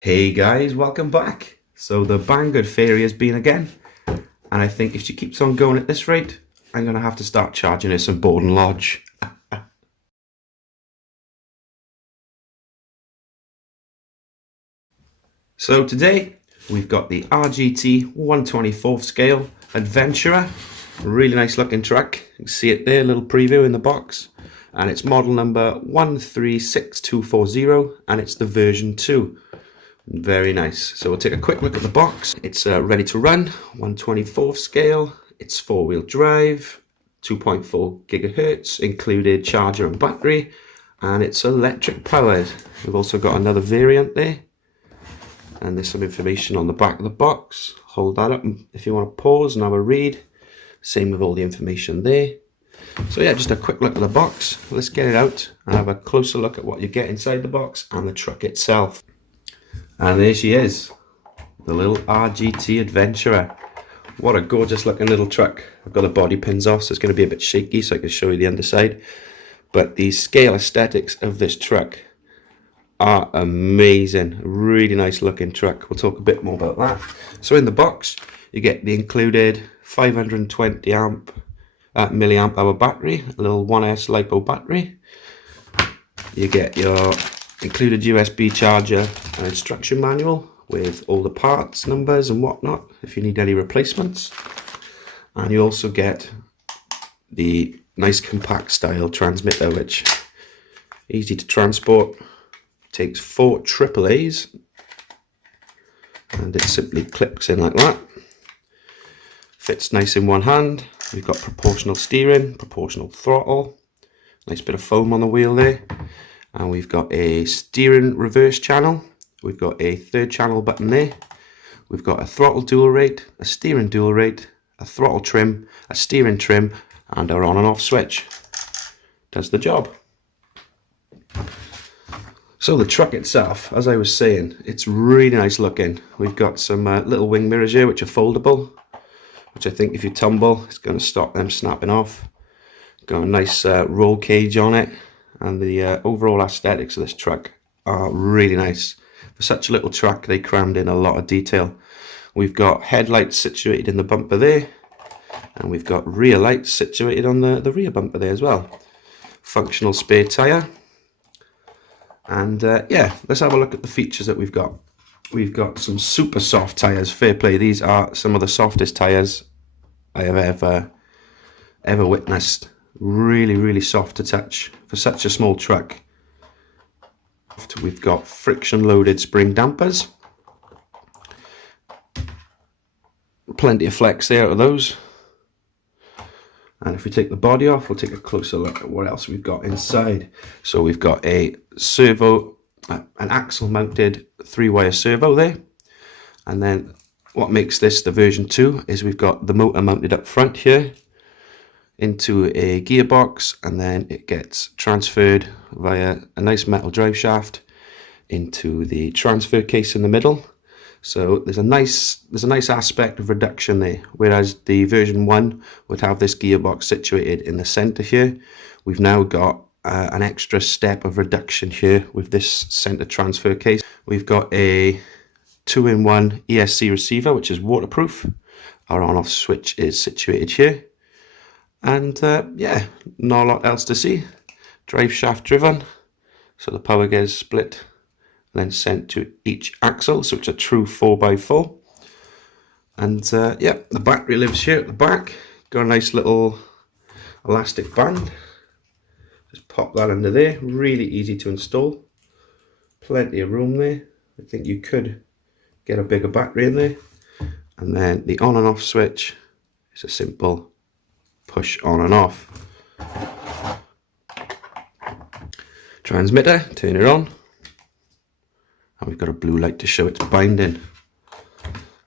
Hey guys, welcome back. So the Banggood fairy has been again, and I think if she keeps on going at this rate, I'm going to have to start charging her some board and lodge. So today we've got the RGT 1/24th scale Adventurer. Really nice looking truck. You can see it there, a little preview in the box. And it's model number 136240, and it's the version 2. Very nice. So we'll take a quick look at the box. It's ready to run, 1/24th scale. It's 4-wheel drive, 2.4 gigahertz, included charger and battery, and it's electric powered. We've also got another variant there, and there's some information on the back of the box. Hold that up if you want to pause and have a read. Same with all the information there. So yeah, just a quick look at the box. Let's get it out and have a closer look at what you get inside the box and the truck itself. And there she is, the little RGT Adventurer. What a gorgeous looking little truck. I've got the body pins off, so it's going to be a bit shaky so I can show you the underside. But the scale aesthetics of this truck are amazing. Really nice looking truck. We'll talk a bit more about that. So in the box, you get the included 520 milliamp hour battery, a little 1S LiPo battery. You get your included USB charger and instruction manual with all the parts numbers and whatnot if you need any replacements, and you also get the nice compact style transmitter, which easy to transport. Takes 4 AAAs and it simply clips in like that. Fits nice in one hand. We've got proportional steering, proportional throttle, nice bit of foam on the wheel there. And we've got a steering reverse channel. We've got a 3rd channel button there. We've got a throttle dual rate, a steering dual rate, a throttle trim, a steering trim, and our on and off switch. Does the job. So the truck itself, as I was saying, it's really nice looking. We've got some little wing mirrors here which are foldable, which I think if you tumble, it's going to stop them snapping off. Got a nice roll cage on it. And the overall aesthetics of this truck are really nice. For such a little truck, they crammed in a lot of detail. We've got headlights situated in the bumper there, and we've got rear lights situated on the rear bumper there as well. Functional spare tyre. And yeah, let's have a look at the features that we've got. We've got some super soft tyres, fair play. These are some of the softest tyres I have ever witnessed. Really soft to touch for such a small truck. We've got friction loaded spring dampers, plenty of flex there out of those. And if we take the body off, we'll take a closer look at what else we've got inside. So we've got a servo, an axle mounted 3-wire servo there, and then what makes this the version 2 is we've got the motor mounted up front here into a gearbox, and then it gets transferred via a nice metal drive shaft into the transfer case in the middle. So there's a nice aspect of reduction there, whereas the version 1 would have this gearbox situated in the center here. We've now got an extra step of reduction here with this center transfer case. We've got a 2-in-1 ESC receiver, which is waterproof. Our on-off switch is situated here. And yeah, not a lot else to see. Drive shaft driven, so the power gets split and then sent to each axle, so it's a true 4x4. And yeah, the battery lives here at the back. Got a nice little elastic band. Just pop that under there. Really easy to install. Plenty of room there. I think you could get a bigger battery in there. And then the on and off switch is a simple push on and off. Transmitter, turn it on, and we've got a blue light to show it's binding.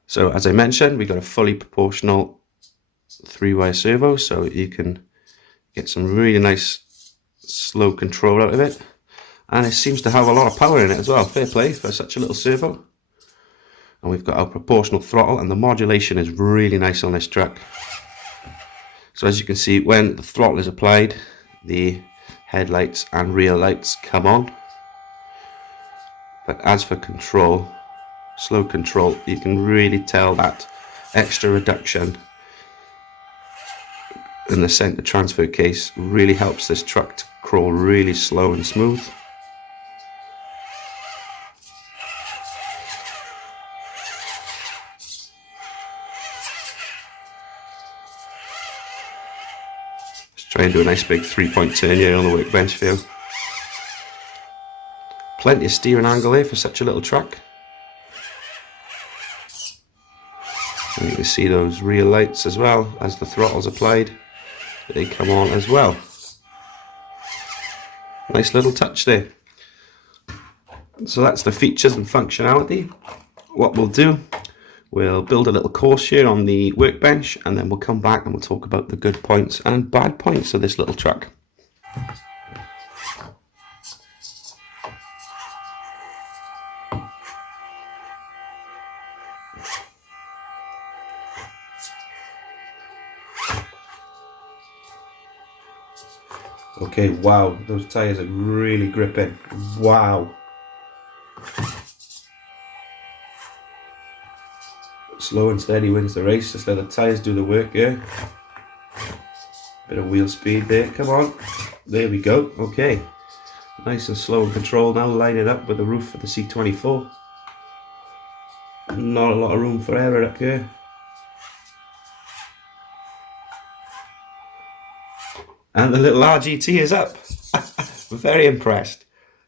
So as I mentioned, we've got a fully proportional 3-wire servo, so you can get some really nice slow control out of it, and it seems to have a lot of power in it as well. Fair play for such a little servo. And we've got our proportional throttle, and the modulation is really nice on this truck. So as you can see, when the throttle is applied, the headlights and rear lights come on. But as for control, slow control, you can really tell that extra reduction in the center transfer case really helps this truck to crawl really slow and smooth. Let's try and do a nice big 3-point turn here on the workbench for you. Plenty of steering angle there for such a little truck. And you can see those rear lights as well as the throttle's applied. They come on as well. Nice little touch there. So that's the features and functionality. What we'll do, we'll build a little course here on the workbench, and then we'll come back and we'll talk about the good points and bad points of this little truck. Okay, wow, those tyres are really gripping. Wow. Slow and steady wins the race. Just let the tyres do the work here. Bit of wheel speed there. Come on. There we go. Okay. Nice and slow and controlled now. Line it up with the roof of the C24. Not a lot of room for error up here. And the little RGT is up. Very impressed.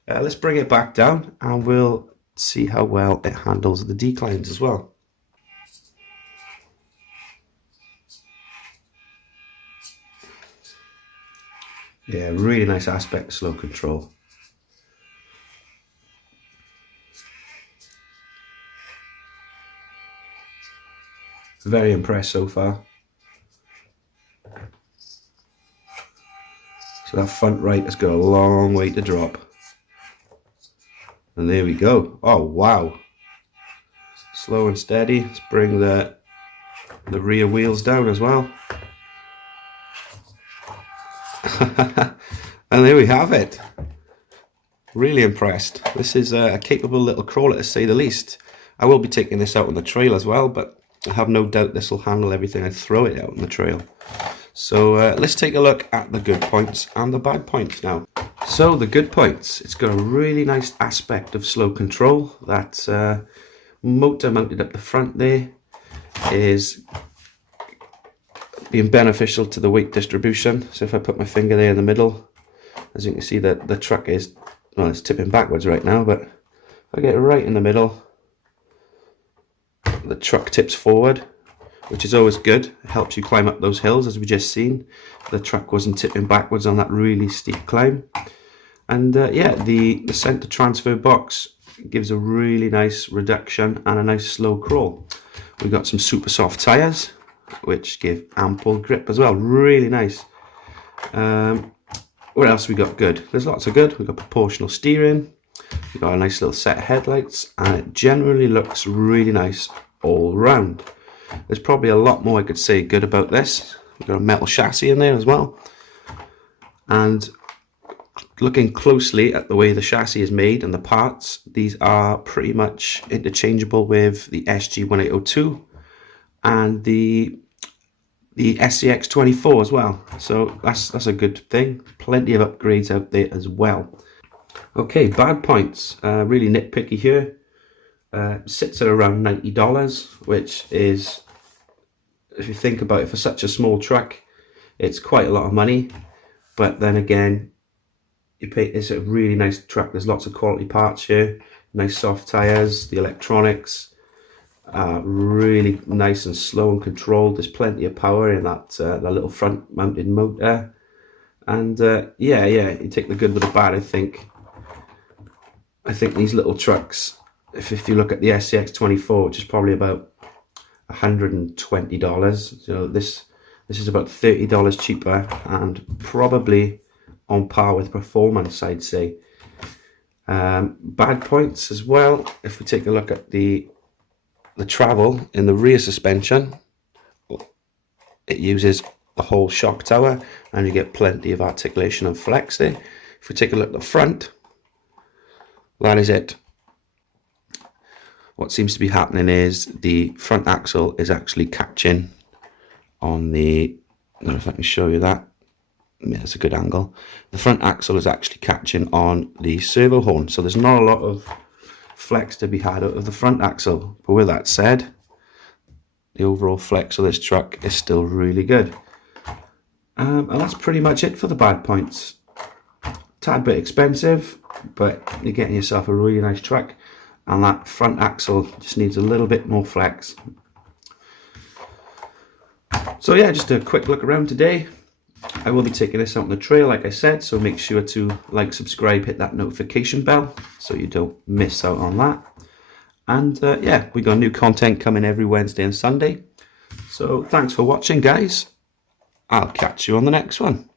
Let's bring it back down and we'll see how well it handles the declines as well. Yeah, really nice aspect, slow control. Very impressed so far. So that front right has got a long way to drop. And there we go. Oh wow. Slow and steady. Let's bring the rear wheels down as well. And there we have it. Really impressed. This is a capable little crawler to say the least. I will be taking this out on the trail as well, but I have no doubt this will handle everything I throw it out on the trail. So let's take a look at the good points and the bad points now. So the good points, it's got a really nice aspect of slow control. That motor mounted up the front there is being beneficial to the weight distribution. So if I put my finger there in the middle, as you can see that the truck is, well, it's tipping backwards right now, but if I get it right in the middle, the truck tips forward, which is always good. It helps you climb up those hills, as we just seen. The truck wasn't tipping backwards on that really steep climb. And yeah, the center transfer box gives a really nice reduction and a nice slow crawl. We've got some super soft tyres, which give ample grip as well. Really nice. What else we got good? There's lots of good. We've got proportional steering. We've got a nice little set of headlights, and it generally looks really nice all round. There's probably a lot more I could say good about this. We've got a metal chassis in there as well. And looking closely at the way the chassis is made and the parts, these are pretty much interchangeable with the SG1802 and the SCX24 as well. So that's a good thing. Plenty of upgrades out there as well. Okay, bad points. Really nitpicky here. Sits at around $90, which is, if you think about it, for such a small truck, it's quite a lot of money. But then again, you pay, it's a really nice truck. There's lots of quality parts here, nice soft tires, the electronics, really nice and slow and controlled. There's plenty of power in that little front mounted motor. And yeah, you take the good with the bad. I think these little trucks, if you look at the SCX24, which is probably about $120, you know, this is about $30 cheaper and probably on par with performance, I'd say. Bad points as well. If we take a look at the travel in the rear suspension, it uses the whole shock tower, and you get plenty of articulation and flex there. If we take a look at the front, that is it. what seems to be happening is the front axle is actually catching on the, I don't know if I can show you that. Yeah, it's a good angle. The front axle is actually catching on the servo horn, so there's not a lot of flex to be had out of the front axle. But with that said, the overall flex of this truck is still really good. And that's pretty much it for the bad points. Tad bit expensive, but you're getting yourself a really nice truck, and that front axle just needs a little bit more flex. So yeah, just a quick look around today. I will be taking this out on the trail, like I said, so make sure to like, subscribe, hit that notification bell so you don't miss out on that. And yeah, we got new content coming every Wednesday and Sunday. So thanks for watching, guys. I'll catch you on the next one.